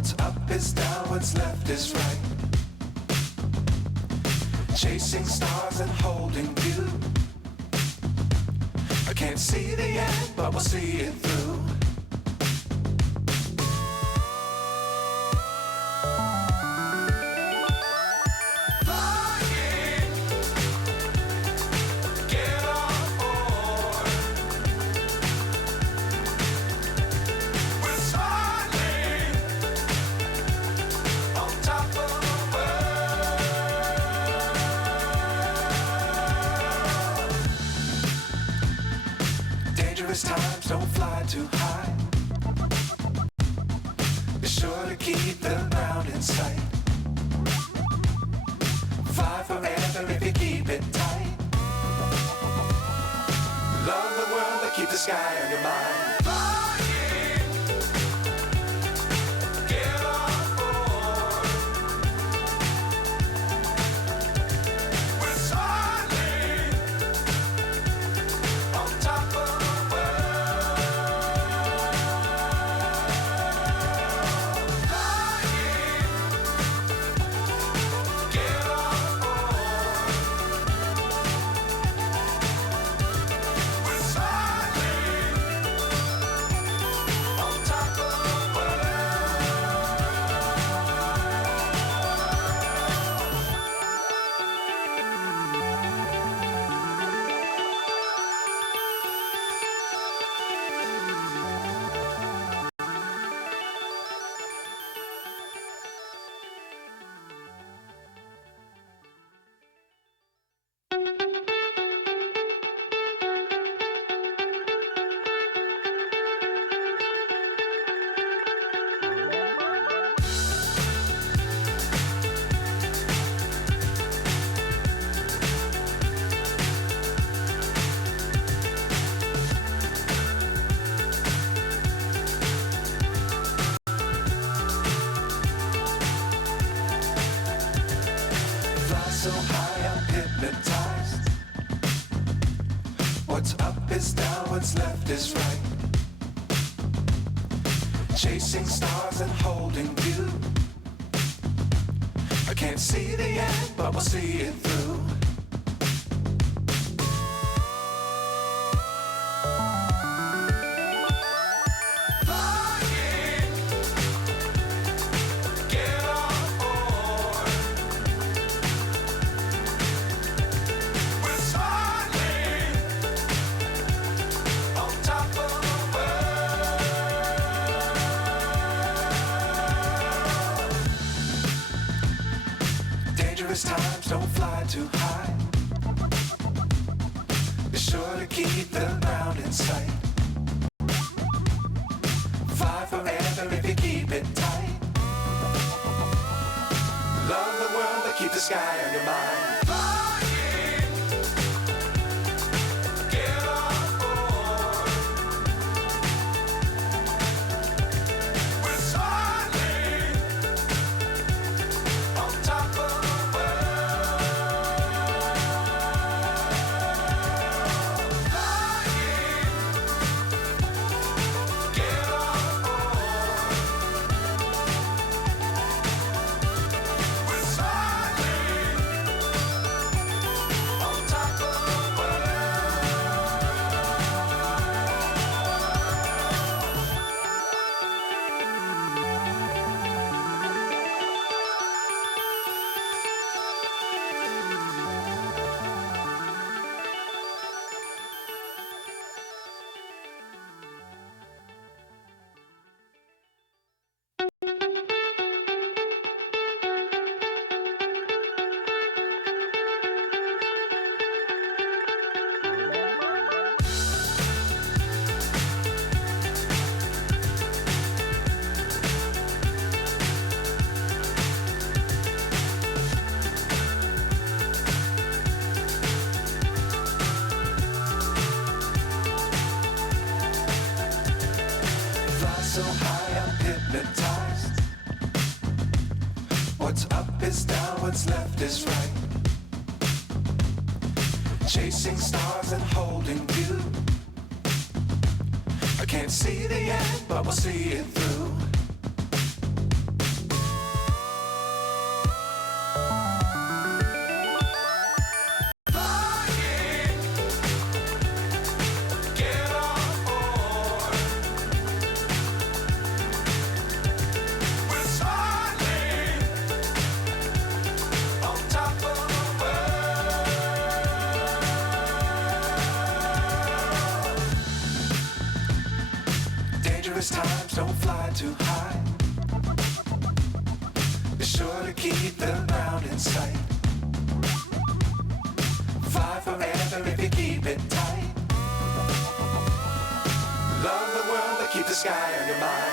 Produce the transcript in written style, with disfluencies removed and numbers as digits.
What's up is down, what's left is right. Chasing stars and holding you. I can't see the end, but we'll see it through. Times don't fly too high. Be sure to keep the ground in sight. Fly forever if you keep it tight. Love the world but keep the sky on your mind. So high I'm hypnotized. What's up is down, what's left is right. Chasing stars and holding you. I can't see the end, but we'll see it through. Times don't fly too high. Be sure to keep the ground in sight. Fly forever if you keep it tight. Love the world but keep the sky on your mind. So high I'm hypnotized. What's up is down, what's left is right. Chasing stars and holding you. I can't see the end, but we'll see it through. times, don't fly too high. Be sure to keep the ground in sight. Fly forever if you keep it tight. Love the world, but keep the sky on your mind.